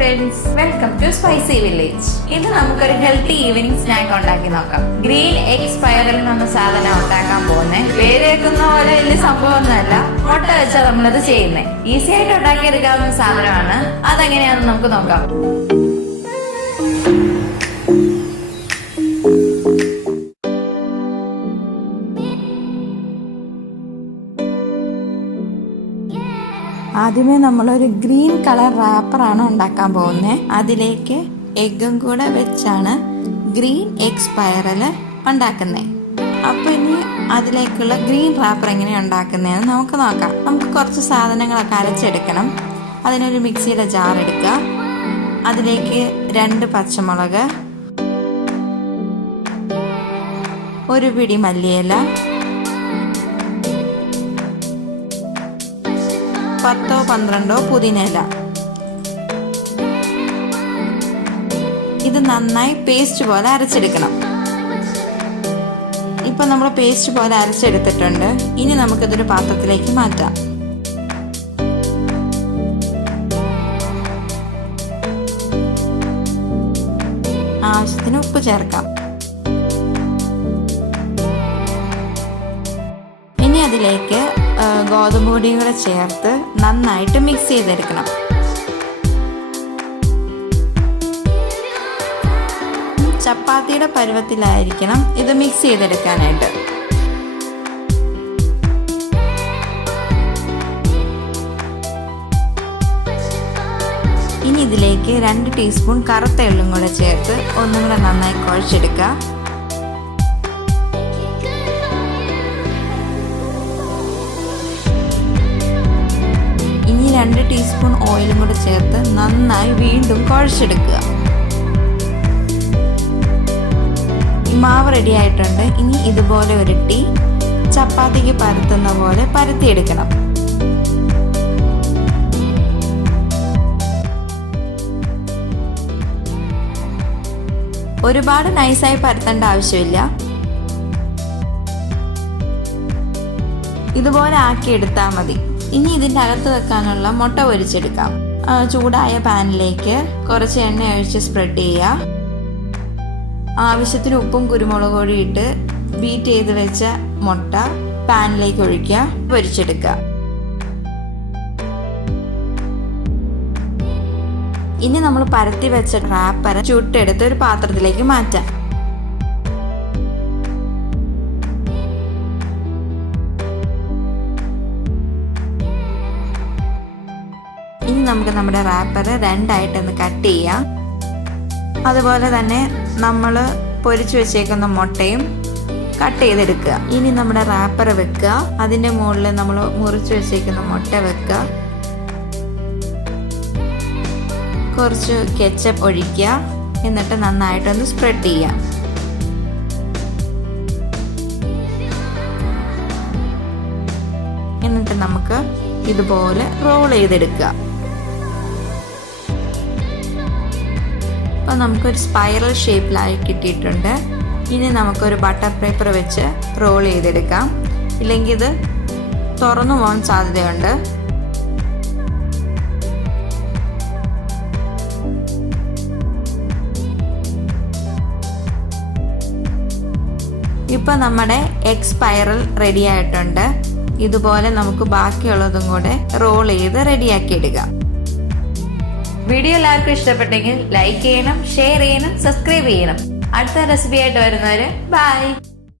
Friends, welcome to spicy village. ഇത് നമുക്കൊരു healthy evening snack ഉണ്ടാക്കി നോക്കാം. ഗ്രീൻ എഗ് സ്പൈറൽ എന്ന സാധനം ഉണ്ടാക്കാൻ പോകുന്നത് പേര് കേൾക്കുന്ന പോലെ വലിയ സംഭവമൊന്നുമല്ല. മുട്ട വെച്ചാൽ നമ്മളത് ചെയ്യുന്നത്. ഈസി ആയിട്ട് ഉണ്ടാക്കിയെടുക്കാവുന്ന സാധനമാണ്. അതെങ്ങനെയാണെന്ന് നമുക്ക് നോക്കാം. ആദ്യമേ നമ്മളൊരു ഗ്രീൻ കളർ റാപ്പറാണ് ഉണ്ടാക്കാൻ പോകുന്നത്. അതിലേക്ക് എഗ്ഗും കൂടെ വെച്ചാണ് ഗ്രീൻ എഗ് സ്പൈറൽ ഉണ്ടാക്കുന്നത്. അപ്പോൾ ഇനി അതിലേക്കുള്ള ഗ്രീൻ റാപ്പർ എങ്ങനെയാണ് ഉണ്ടാക്കുന്നതെന്ന് നമുക്ക് നോക്കാം. നമുക്ക് കുറച്ച് സാധനങ്ങളൊക്കെ അരച്ചെടുക്കണം. അതിനൊരു മിക്സിയുടെ ജാർ എടുക്കുക. അതിലേക്ക് 2 പച്ചമുളക്, ഒരു പിടി മല്ലിയില, 10-12 പുതിനയില. ഇത് നന്നായി പേസ്റ്റ് പോലെ അരച്ചെടുക്കണം. ഇപ്പൊ നമ്മൾ പേസ്റ്റ് പോലെ അരച്ചെടുത്തിട്ടുണ്ട്. ഇനി നമുക്കിതൊരു പാത്രത്തിലേക്ക് മാറ്റാം. ആവശ്യത്തിന് ഉപ്പ് ചേർക്കാം. ഇനി അതിലേക്ക് ഗോതമ്പ് പൊടിയും കൂടെ ചേർത്ത് നന്നായിട്ട് മിക്സ് ചെയ്തെടുക്കണം. ചപ്പാത്തിയുടെ പരുവത്തിലായിരിക്കണം ഇത് മിക്സ് ചെയ്തെടുക്കാനായിട്ട്. ഇനി ഇതിലേക്ക് 2 ടീസ്പൂൺ കറുത്ത എള്ളും കൂടെ ചേർത്ത് ഒന്നും കൂടെ നന്നായി കുഴച്ചെടുക്കുക. ഇനി 2 ടീസ്പൂൺ ഓയിലും കൂടെ ചേർത്ത് നന്നായി വീണ്ടും കുഴച്ചെടുക്കുക. മാവ് റെഡി ആയിട്ടുണ്ട്. ഇനി ഇതുപോലെ ഉരുട്ടി ചപ്പാത്തിക്ക് പരത്തുന്ന പോലെ പരത്തിയെടുക്കണം. ഒരുപാട് നൈസായി പരത്തേണ്ട ആവശ്യമില്ല. ഇതുപോലെ ആക്കി എടുത്താൽ മതി. ഇനി ഇതിൻ്റെ അകത്ത് വെക്കാനുള്ള മുട്ട പൊരിച്ചെടുക്കാം. ചൂടായ പാനിലേക്ക് കുറച്ച് എണ്ണ ഒഴിച്ച് സ്പ്രെഡ് ചെയ്യുക. ആവശ്യത്തിന് ഉപ്പും കുരുമുളക് പൊടി ഇട്ട് ബീറ്റ് ചെയ്ത് വെച്ച മുട്ട പാനിലേക്ക് ഒഴിക്കുക. പൊരിച്ചെടുക്കുക. ഇനി നമ്മൾ പരത്തി വെച്ച റാപ്പർ ചുട്ടെടുത്ത് ഒരു പാത്രത്തിലേക്ക് മാറ്റാം. ഇനി നമുക്ക് നമ്മുടെ റാപ്പർ 2ആയിട്ടൊന്ന് കട്ട് ചെയ്യാം. അതുപോലെ തന്നെ നമ്മൾ പൊരിച്ചു വെച്ചേക്കുന്ന മുട്ടയും കട്ട് ചെയ്തെടുക്കുക. ഇനി നമ്മുടെ റാപ്പർ വെക്കുക. അതിൻ്റെ മുകളിൽ നമ്മൾ മുറിച്ച് വെച്ചേക്കുന്ന മുട്ട വെക്കുക. കുറച്ച് കെച്ചപ്പ് ഒഴിക്കുക. എന്നിട്ട് നന്നായിട്ടൊന്ന് സ്പ്രെഡ് ചെയ്യുക. എന്നിട്ട് നമുക്ക് ഇതുപോലെ റോൾ ചെയ്തെടുക്കുക. അപ്പോൾ നമുക്കൊരു സ്പൈറൽ ഷേപ്പിലായി കിട്ടിയിട്ടുണ്ട്. ഇനി നമുക്കൊരു ബട്ടർ പേപ്പർ വെച്ച് റോൾ ചെയ്തെടുക്കാം. ഇല്ലെങ്കിൽ ഇത് തുറന്നു പോകാൻ സാധ്യതയുണ്ട്. ഇപ്പം നമ്മുടെ എഗ് സ്പൈറൽ റെഡി ആയിട്ടുണ്ട്. ഇതുപോലെ നമുക്ക് ബാക്കിയുള്ളതും കൂടെ റോൾ ചെയ്ത് റെഡിയാക്കി എടുക്കാം. വീഡിയോ എല്ലാവർക്കും ഇഷ്ടപ്പെട്ടെങ്കിൽ ലൈക്ക് ചെയ്യണം, ഷെയർ ചെയ്യണം, സബ്സ്ക്രൈബ് ചെയ്യണം. അടുത്ത റെസിപ്പി ആയിട്ട് വരുന്നവര് ബൈ.